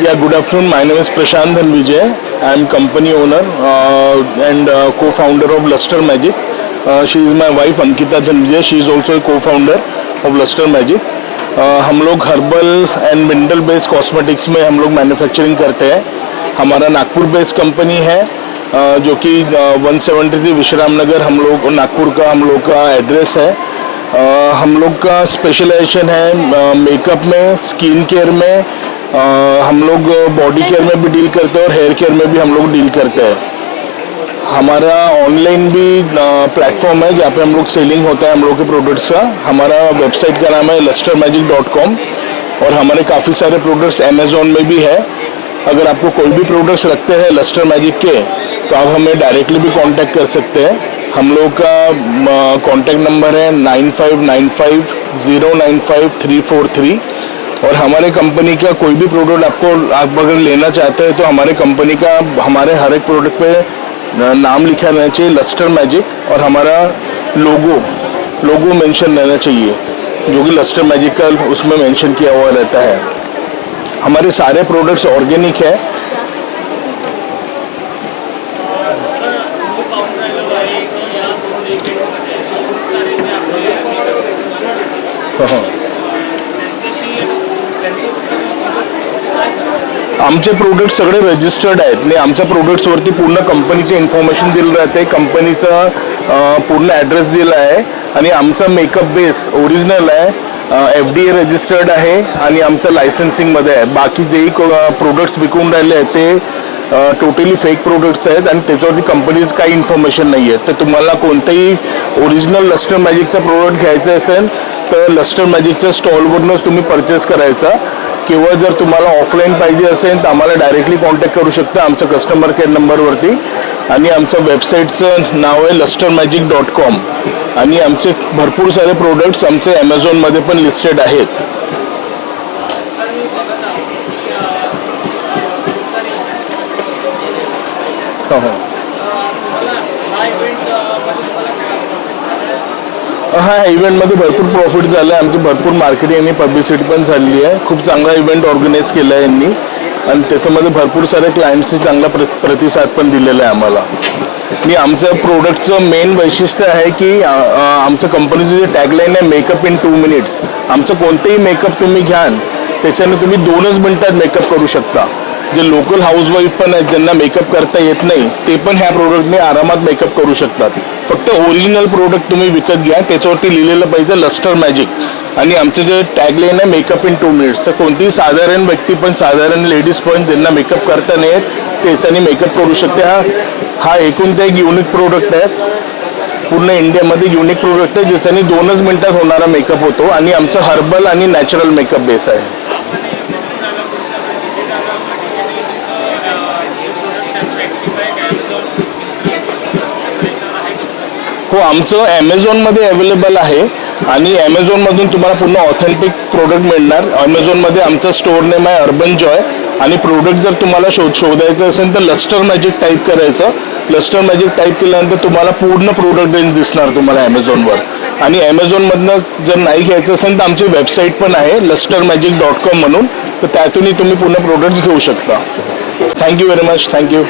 Yeah, good afternoon. My name is Prashant Dhanvijay. I am company owner and co-founder of Luster Magic. She is my wife Ankita Dhanvijay. She is also a co-founder of Luster Magic. हम लोग herbal end mineral based cosmetics में हम लोग manufacturing करते हैं। हमारा Nagpur based company है जो कि 173 विश्राम नगर हम लोग नागपुर का हम लोग का एड्रेस है। हम लोग का स्पेशलाइजेशन है मेकअप में, स्किन केयर में, हम लोग बॉडी केयर में भी डील करते हैं और हेयर केयर में भी हम लोग डील करते हैं। हमारा ऑनलाइन भी प्लेटफॉर्म है जहाँ पे हम लोग सेलिंग होता है हम लोग के प्रोडक्ट्स का। हमारा वेबसाइट का नाम है lustermagic.com और हमारे काफ़ी सारे प्रोडक्ट्स अमेजोन में भी है। अगर आपको कोई भी प्रोडक्ट्स रखते हैं लस्टर मैजिक के तो आप हमें डायरेक्टली भी कांटेक्ट कर सकते हैं। हम लोग का कांटेक्ट नंबर है 9595095343 और हमारे कंपनी का कोई भी प्रोडक्ट आप अगर लेना चाहते हैं तो हमारे कंपनी का हमारे हर एक प्रोडक्ट पे नाम लिखा रहना चाहिए लस्टर मैजिक और हमारा लोगो मेंशन रहना चाहिए जो कि लस्टर मैजिक का उसमें मेंशन किया हुआ रहता है। हमारे सारे प्रोडक्ट्स ऑर्गेनिक है। आमचे प्रोडक्ट सगळे रजिस्टर्ड आहेत आणि आमच्या प्रोडक्ट्सवरती पूर्ण कंपनीचे इन्फॉर्मेशन दिलं राहते, कंपनीचा पूर्ण ॲड्रेस दिला आहे आणि आमचा मेकअप बेस ओरिजिनल आहे, FDA रजिस्टर्ड आहे आणि आमचं लायसन्सिंगमध्ये आहे। बाकी जेही प्रोडक्ट्स विकून राहिले आहेत ते टोटली फेक प्रोडक्ट्स आहेत आणि त्याच्यावरती कंपनीज काही इन्फॉर्मेशन नाही आहे। तर तुम्हाला कोणतेही ओरिजिनल लस्टर मॅजिकचा प्रोडक्ट घ्यायचा असेल तर लस्टर मॅजिकच्या स्टॉलवरूनच तुम्ही परचेस करायचा किंवा जर तुम्हाला ऑफलाईन पाहिजे असेल तर आम्हाला डायरेक्टली कॉन्टॅक्ट करू शकता आमच्या कस्टमर केअर नंबरवरती आणि आमचं वेबसाईटचं नाव आहे lustermagic.com आणि आमचे भरपूर सारे प्रोडक्ट्स आमचे अमेझॉनमध्ये पण लिस्टेड आहेत। हा इव्हेंटमध्ये भरपूर प्रॉफिट झालं आहे, आमची भरपूर मार्केटिंग आणि पब्लिसिटी पण झालेली आहे। खूप चांगला इव्हेंट ऑर्गनाईज केला आहे यांनी आणि त्याच्यामध्ये भरपूर सारे क्लायंट्सनी चांगला प्रतिसाद पण दिलेला आहे आम्हाला। आणि आमचं प्रोडक्टचं मेन वैशिष्ट्य आहे की आमचं कंपनीचं जे टॅगलाईन आहे मेकअप इन 2 मिनिट्स। आमचं कोणतेही मेकअप तुम्ही घ्याल त्याच्याने तुम्ही 2च मिनिटात मेकअप करू शकता। जे लोकल हाऊसवाईफ पण आहेत ज्यांना मेकअप करता येत नाही ते पण ह्या प्रोडक्टने आरामात मेकअप करू शकतात। फक्त ओरिजिनल प्रोडक्ट तुम्ही विकत घ्या, त्याच्यावरती लिहिलेलं पाहिजे लस्टर मॅजिक आणि आमचं जे टॅगलाईन आहे मेकअप इन 2 मिनिट्स। तर कोणतीही साधारण व्यक्ती पण साधारण लेडीज पण ज्यांना मेकअप करता नाही येत त्याच्याने मेकअप करू शकते। हा एकूण ते एक युनिक प्रोडक्ट आहे, पूर्ण इंडियामध्ये युनिक प्रोडक्ट आहे ज्याच्याने 2च मिनिटात होणारा मेकअप होतो आणि आमचं हर्बल आणि नॅचरल मेकअप बेस आहे। हो, आमचं अमेझॉनमध्ये अवेलेबल आहे आणि अमेझॉनमधून तुम्हाला पूर्ण ऑथेंटिक प्रोडक्ट मिळणार। अमेझॉनमध्ये आमचं स्टोअर नेम आहे अर्बन जॉय आणि प्रोडक्ट जर तुम्हाला शोधायचं असेल तर लस्टर मॅजिक टाईप करायचं। लस्टर मॅजिक टाईप केल्यानंतर तुम्हाला पूर्ण प्रोडक्ट रेंज दिसणार तुम्हाला अमेझॉनवर आणि अमेझॉनमधनं जर नाही घ्यायचं असेल तर आमची वेबसाईट पण आहे lustermagic.com म्हणून, तर त्यातूनही तुम्ही पूर्ण प्रोडक्ट्स घेऊ शकता। Thank you very much. थँक्यू।